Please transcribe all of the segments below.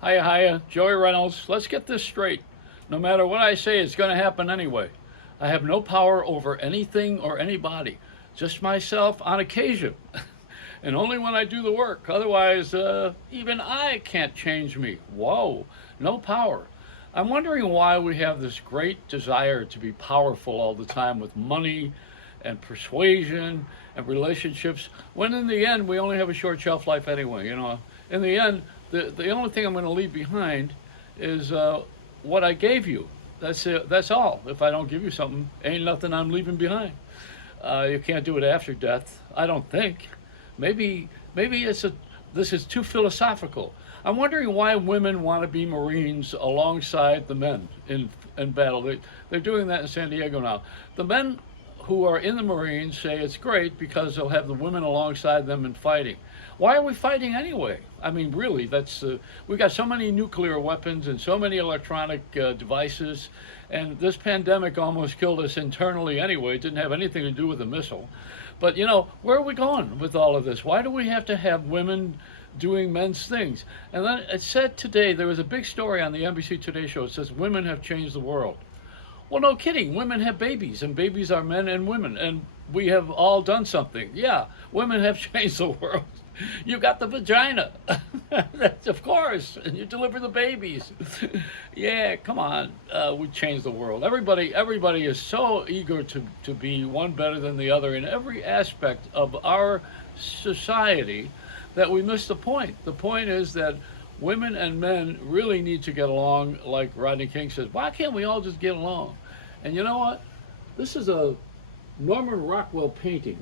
Hiya, hiya, Joey Reynolds. Let's get this straight. No matter what I say, it's going to happen anyway. I have no power over anything or anybody, just myself on occasion, and only when I do the work. Otherwise, even I can't change me. Whoa, no power. I'm wondering why we have this great desire to be powerful all the time with money and persuasion and relationships, when in the end we only have a short shelf life anyway. In the end, the only thing I'm going to leave behind is what I gave you. That's it. That's all. If I don't give you something, ain't nothing I'm leaving behind. You can't do it after death. I don't think. Maybe this is too philosophical. I'm wondering why women want to be Marines alongside the men in battle. They're doing that in San Diego now. The men who are in the Marines say it's great because they'll have the women alongside them in fighting. Why are we fighting anyway? I mean, really, that's we got so many nuclear weapons and so many electronic devices, and this pandemic almost killed us internally anyway. It didn't have anything to do with the missile. But where are we going with all of this? Why do we have to have women doing men's things? And then it said today, there was a big story on the NBC Today show. It says women have changed the world. Well, no kidding. Women have babies, and babies are men and women, and we have all done something. Yeah, women have changed the world. You got the vagina, that's, of course, and you deliver the babies. Yeah, come on, we changed the world. Everybody is so eager to be one better than the other in every aspect of our society that we miss the point. The point is that women and men really need to get along, like Rodney King says. Why can't we all just get along? And you know what? This is a Norman Rockwell painting.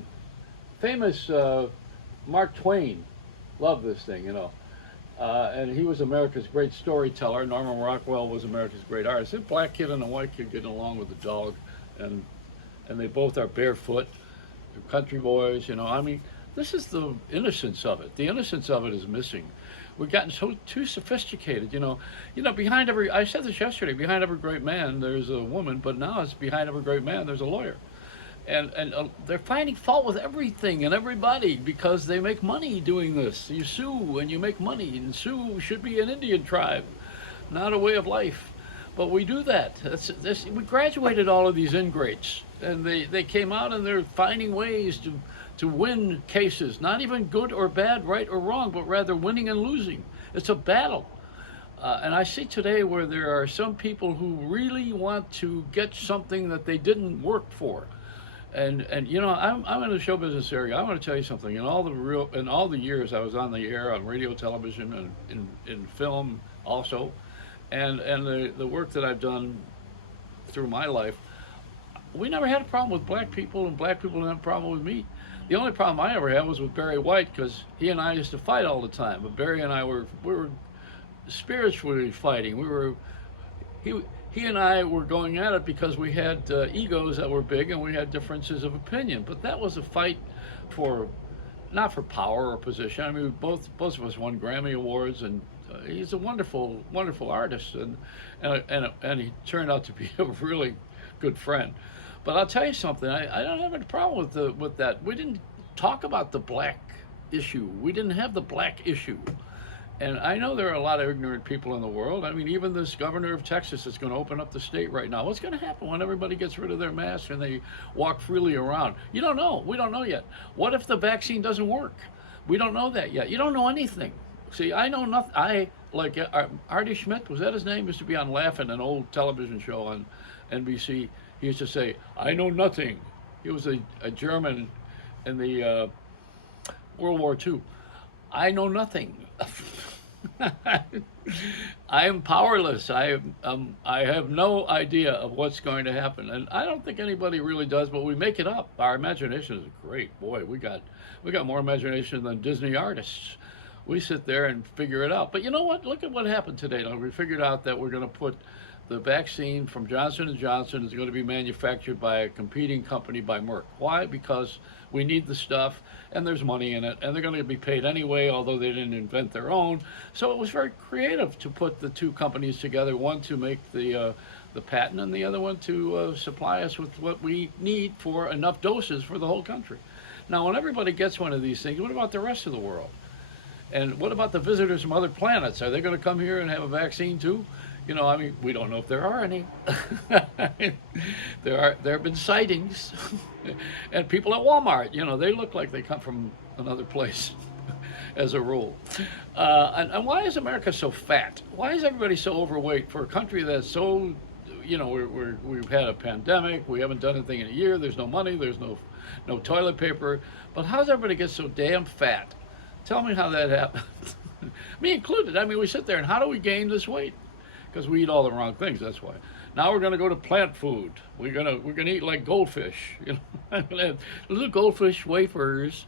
Famous Mark Twain loved this thing. And he was America's great storyteller. Norman Rockwell was America's great artist. A black kid and a white kid getting along with a dog, and they both are barefoot. They're country boys. I mean, this is the innocence of it. The innocence of it is missing. We've gotten so too sophisticated. Behind every, I said this yesterday, behind every great man there's a woman, but now it's behind every great man there's a lawyer. And they're finding fault with everything and everybody because they make money doing this. You sue and you make money, and sue should be an Indian tribe, not a way of life. But we do that. We graduated all of these ingrates, and they came out and they're finding ways to win cases, not even good or bad, right or wrong, but rather winning and losing. It's a battle. And I see today where there are some people who really want to get something that they didn't work for. And I'm in the show business area. I want to tell you something. In all the years I was on the air, on radio, television, and in film also, and the work that I've done through my life, we never had a problem with black people, and black people didn't have a problem with me. The only problem I ever had was with Barry White, because he and I used to fight all the time. But Barry and I we were spiritually fighting. He and I were going at it because we had egos that were big, and we had differences of opinion. But that was a fight for, not for power or position. I mean, both of us won Grammy awards, and he's a wonderful, wonderful artist, and he turned out to be a really good friend. But I'll tell you something. I don't have any problem with that. We didn't talk about the black issue. We didn't have the black issue. And I know there are a lot of ignorant people in the world. I mean, even this governor of Texas is going to open up the state right now. What's going to happen when everybody gets rid of their masks and they walk freely around? You don't know. We don't know yet. What if the vaccine doesn't work? We don't know that yet. You don't know anything. See, I know nothing. Like Artie Schmidt, was that his name? Used to be on Laugh-In, an old television show on NBC. He used to say, "I know nothing." He was a German in the World War II. I know nothing. I am powerless. I have no idea of what's going to happen, and I don't think anybody really does. But we make it up. Our imagination is great. Boy, we got more imagination than Disney artists. We sit there and figure it out. But you know what? Look at what happened today. Now, we figured out that we're going to put the vaccine from Johnson & Johnson is going to be manufactured by a competing company, by Merck. Why? Because we need the stuff, and there's money in it, and they're going to be paid anyway, although they didn't invent their own. So it was very creative to put the two companies together, one to make the patent, and the other one to supply us with what we need for enough doses for the whole country. Now, when everybody gets one of these things, what about the rest of the world? And what about the visitors from other planets? Are they going to come here and have a vaccine too? You know, I mean, we don't know if there are any. There have been sightings, and people at Walmart, you know, they look like they come from another place, as a rule. And why is America so fat? Why is everybody so overweight for a country that's so, you know, we've had a pandemic, we haven't done anything in a year, there's no money, there's no toilet paper, but how does everybody get so damn fat? Tell me how that happened. Me included. I mean, we sit there and how do we gain this weight? Because we eat all the wrong things. That's why. Now we're going to go to plant food. We're gonna eat like goldfish. You know, I'm gonna have little goldfish wafers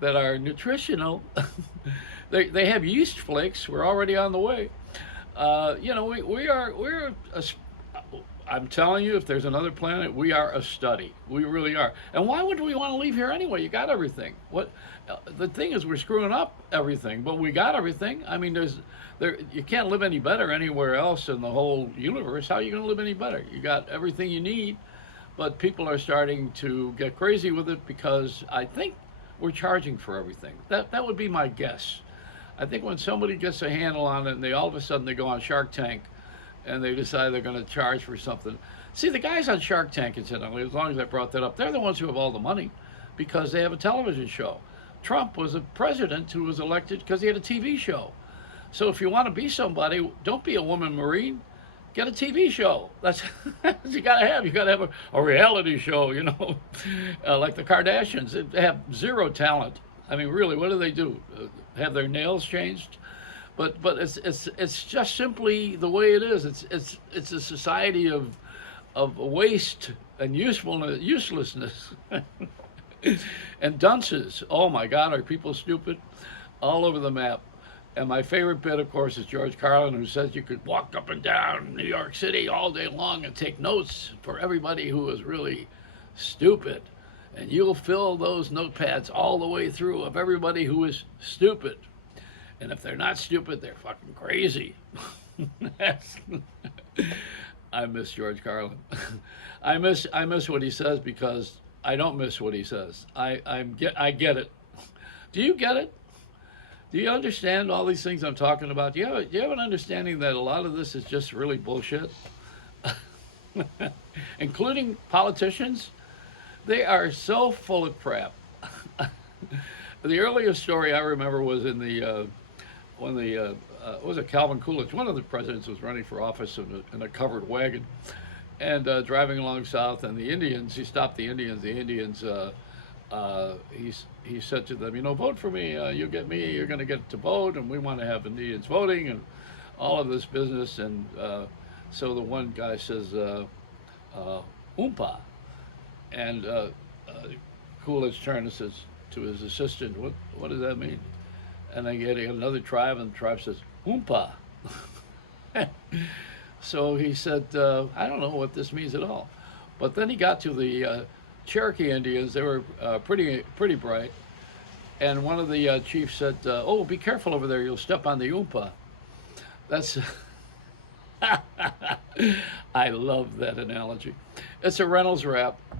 that are nutritional. They have yeast flakes. We're already on the way. You know, we're I'm telling you, if there's another planet, we are a study. We really are. And why would we want to leave here anyway? You got everything. What the thing is, we're screwing up everything, but we got everything. I mean, you can't live any better anywhere else in the whole universe. How are you going to live any better? You got everything you need, but people are starting to get crazy with it because I think we're charging for everything. That would be my guess. I think when somebody gets a handle on it and they all of a sudden they go on Shark Tank and they decide they're going to charge for something. See, the guys on Shark Tank, incidentally, as long as I brought that up, they're the ones who have all the money because they have a television show. Trump was a president who was elected because he had a TV show. So if you want to be somebody, don't be a woman Marine. Get a TV show. That's you got to have. You got to have a reality show, you know, like the Kardashians. They have zero talent. I mean, really, what do they do? Have their nails changed? But it's just simply the way it is. It's a society of waste and uselessness and dunces. Oh my God, are people stupid? All over the map. And my favorite bit, of course, is George Carlin, who says you could walk up and down New York City all day long and take notes for everybody who is really stupid. And you'll fill those notepads all the way through of everybody who is stupid. And if they're not stupid, they're fucking crazy. I miss George Carlin. I miss what he says because I don't miss what he says. I get it. Do you get it? Do you understand all these things I'm talking about? Do you have an understanding that a lot of this is just really bullshit? Including politicians? They are so full of crap. The earliest story I remember was in the when the was it Calvin Coolidge? One of the presidents was running for office in a covered wagon, and driving along south. And the Indians, he stopped the Indians. The Indians, he said to them, you know, vote for me. You get me. You're going to get to vote, and we want to have Indians voting and all of this business. And so the one guy says, "Oompa," and Coolidge turned and says to his assistant, "What does that mean?" And then get another tribe, and the tribe says, "Oompa." So he said, "I don't know what this means at all." But then he got to the Cherokee Indians. They were pretty bright. And one of the chiefs said, "Oh, be careful over there. You'll step on the Oompa." That's I love that analogy. It's a Reynolds wrap.